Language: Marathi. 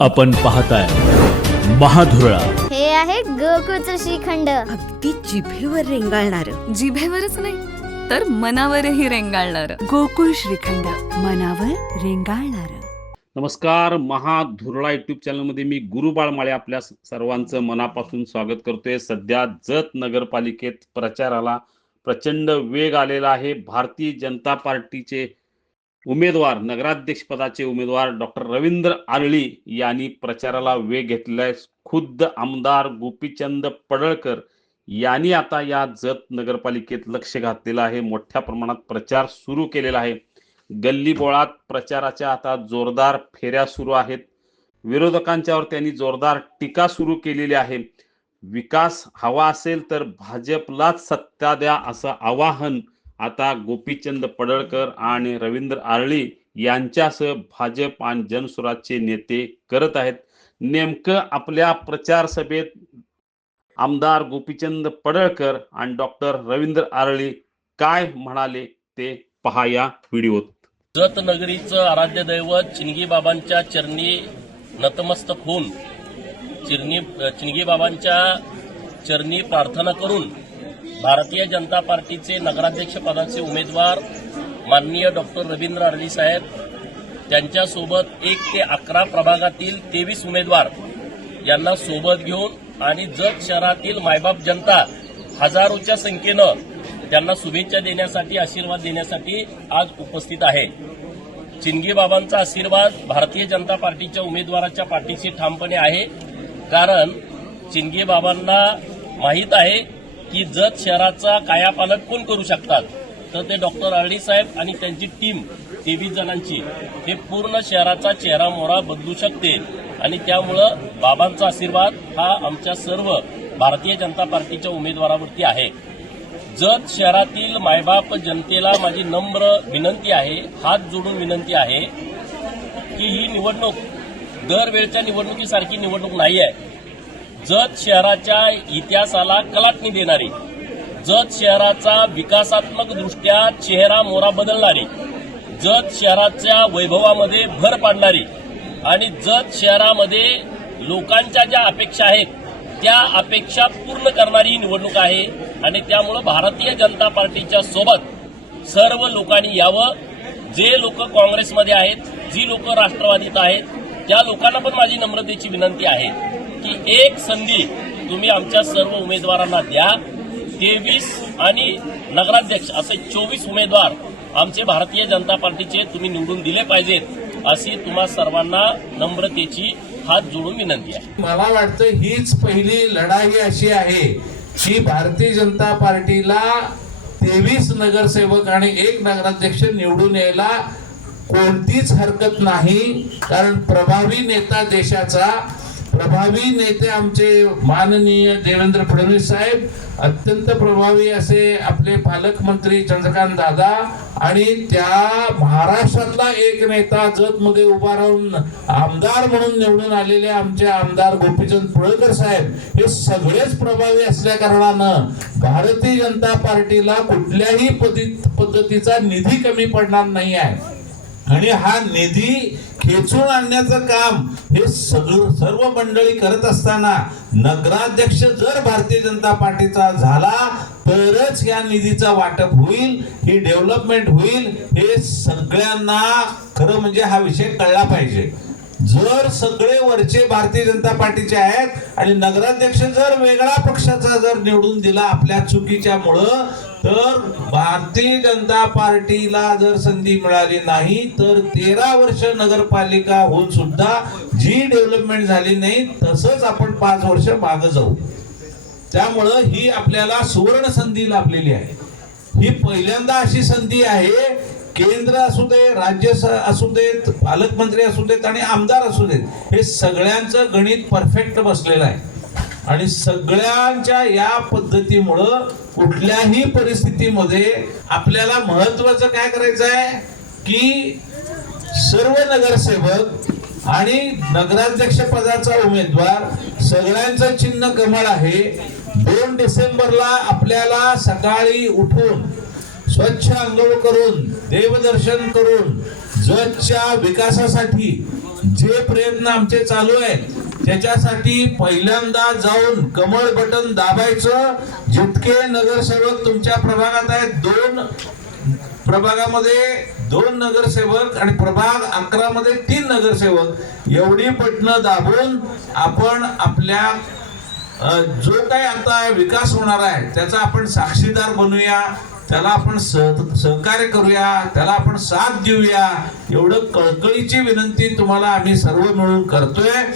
आपण पाहताय महाधुरळा. हे आहे गोकुळचं श्रीखंड. अगदी जिभेवर रेंगाळणार. जिभेवरच नाही तर मनावरही रेंगाळणार. गोकुळ श्रीखंड मनावर रेंगाळणार. नमस्कार महाधुरळा युट्यूब चॅनलमध्ये मी गुरुबाळ माळे आपल्या सर्वांचं मनापासून स्वागत करतोय. सध्या जत नगरपालिकेत प्रचाराला प्रचंड वेग आलेला आहे. भारतीय जनता पार्टीचे उमेदवार नगराध्यक्ष पदाचे उमेदवार डॉक्टर रवींद्र आरळी यांनी प्रचाराला वेग घेतलेला आहे खुद्द आमदार गोपीचंद पडळकर यांनी आता या जत नगरपालिकेत लक्ष घातलेलं आहे. मोठ्या प्रमाणात प्रचार सुरू केलेला आहे. गल्लीबोळात प्रचाराच्या आता जोरदार फेऱ्या सुरू आहेत. विरोधकांच्यावर त्यांनी जोरदार टीका सुरू केलेली आहे. विकास हवा असेल तर भाजपलाच सत्ता द्या असं आवाहन आता गोपीचंद पडळकर आणि रवींद्र आरळी यांच्यासह भाजप आणि जनसुराजचे नेते करत आहेत. नेमकं आपल्या प्रचार सभेत आमदार गोपीचंद पडळकर आणि डॉक्टर रवींद्र आरळी काय म्हणाले ते पहा या व्हिडिओत. जत नगरीचं आराध्य दैवत चिनगी बाबांच्या चरणी नतमस्तक होऊन चिरणी चिनगी बाबांच्या चरणी प्रार्थना करून भारतीय जनता पार्टीचे नगराध्यक्ष पदाचे उमेदवार माननीय डॉक्टर रवींद्र आरली साहेब त्यांच्यासोबत एक ते अकरा प्रभागातील तेवीस उमेदवार यांना सोबत घेऊन आणि जत शहरातील मायबाप जनता हजारोच्या संख्येनं त्यांना शुभेच्छा देण्यासाठी आशीर्वाद देण्यासाठी आज उपस्थित आहे. चिंगी बाबांचा आशीर्वाद भारतीय जनता पार्टीच्या उमेदवाराच्या पाठीशी ठामपणे आहे कारण चिंगी बाबांना माहीत आहे की जत शहराचा कायापालट कोण करू शकतात? तर ते डॉक्टर आरडी साहेब आणि त्यांची टीम तेवीस जणांची. हे पूर्ण शहराचा चेहरा मोहरा बदलू शकते. आणि त्यामुळं बाबांचा आशीर्वाद हा आमच्या सर्व भारतीय जनता पार्टीच्या उमेदवारावरती आहे. जत शहरातील मायबाप जनतेला माझी नम्र विनंती आहे हात जोडून विनंती आहे की ही निवडणूक दरवेळच्या निवडणुकीसारखी निवडणूक नाही आहे जत शहराच्या इतिहासाला कलाटणी देणारी जत शहराचा विकासात्मक दृष्ट्या चेहरा मोरा बदलणारी जत शहराच्या वैभवामध्ये भर पाडणारी आणि जत शहरामध्ये लोकांच्या ज्या अपेक्षा आहेत त्या अपेक्षा पूर्ण करणारी ही निवडणूक आहे आणि त्यामुळं भारतीय जनता पार्टीच्या सोबत सर्व लोकांनी यावं. जे लोक काँग्रेसमध्ये आहेत जी लोक राष्ट्रवादीत आहेत त्या लोकांना पण माझी नम्रतेची विनंती आहे. एक संधी तुम्ही आमच्या सर्व उमेदवारांना द्या. तेवीस आणि नगराध्यक्ष असे चोवीस उमेदवार आमचे भारतीय जनता पार्टीचे तुम्ही निवडून दिले पाहिजेत अशी तुम्हा सर्वांना नम्रतेची हात जोडून विनंती आहे. मला वाटतं हीच पहिली लढाई अशी आहे की भारतीय जनता पार्टीला तेवीस नगरसेवक आणि एक नगराध्यक्ष निवडून यायला कोणतीच हरकत नाही कारण प्रभावी नेता देशाचा प्रभावी नेते आमचे माननीय देवेंद्र फडणवीस साहेब अत्यंत प्रभावी असे आपले पालकमंत्री चंद्रकांत दादा आणि त्या महाराष्ट्रातला एक नेता जतमध्ये उभा राहून आमदार म्हणून निवडून आलेले आमचे आमदार गोपीचंद पुळकर साहेब हे सगळेच प्रभावी असल्या कारणानं भारतीय जनता पार्टीला कुठल्याही पद्धतीचा निधी कमी पडणार नाही आहे. आणि हा निधी खेचून आणण्याचं काम हे सगळं सर्व मंडळी करत असताना नगराध्यक्ष जर भारतीय जनता पार्टीचा झाला तरच या निधीचा वाटप होईल ही डेव्हलपमेंट होईल हे सगळ्यांना खरं म्हणजे हा विषय कळला पाहिजे. जर सगळे वरचे भारतीय जनता पार्टीचे आहेत आणि नगराध्यक्ष जर वेगळा पक्षाचा जर निवडून दिला आपल्या चुकीच्यामुळं तर भारतीय जनता पार्टीला जर संधी मिळाली नाही तर तेरा वर्ष नगरपालिका होऊन सुद्धा जी डेव्हलपमेंट झाली नाही तसंच आपण पाच वर्ष मागे जाऊ. त्यामुळं ही आपल्याला सुवर्ण संधी लाभलेली आहे. ही पहिल्यांदा अशी संधी आहे केंद्र असू दे राज्य असू देत पालकमंत्री असू देत आणि आमदार असू देत हे सगळ्यांचं गणित परफेक्ट बसलेलं आहे. आणि सगळ्यांच्या या पद्धतीमुळं कुठल्याही परिस्थितीमध्ये आपल्याला महत्वाचं काय करायचं आहे? की सर्व नगरसेवक आणि नगराध्यक्ष पदाचा उमेदवार सगळ्यांचं चिन्ह कमळ आहे. दोन डिसेंबरला आपल्याला सकाळी उठून स्वच्छ आंघोळ करून देवदर्शन करून जगच्या विकासासाठी जे जे प्रयत्न आमचे चालू आहेत त्याच्यासाठी पहिल्यांदा जाऊन कमळ बटन दाबायचं. जितके नगरसेवक तुमच्या प्रभागात आहेत दोन प्रभागामध्ये दोन नगरसेवक आणि प्रभाग अकरा मध्ये तीन नगरसेवक. एवढी बटणं दाबून आपण आपल्या जो काही आता विकास होणार आहे त्याचा आपण साक्षीदार बनूया. त्याला आपण सह सहकार्य करूया. त्याला आपण साथ देऊया. एवढं कळकळीची विनंती तुम्हाला आम्ही सर्व मिळून करतोय.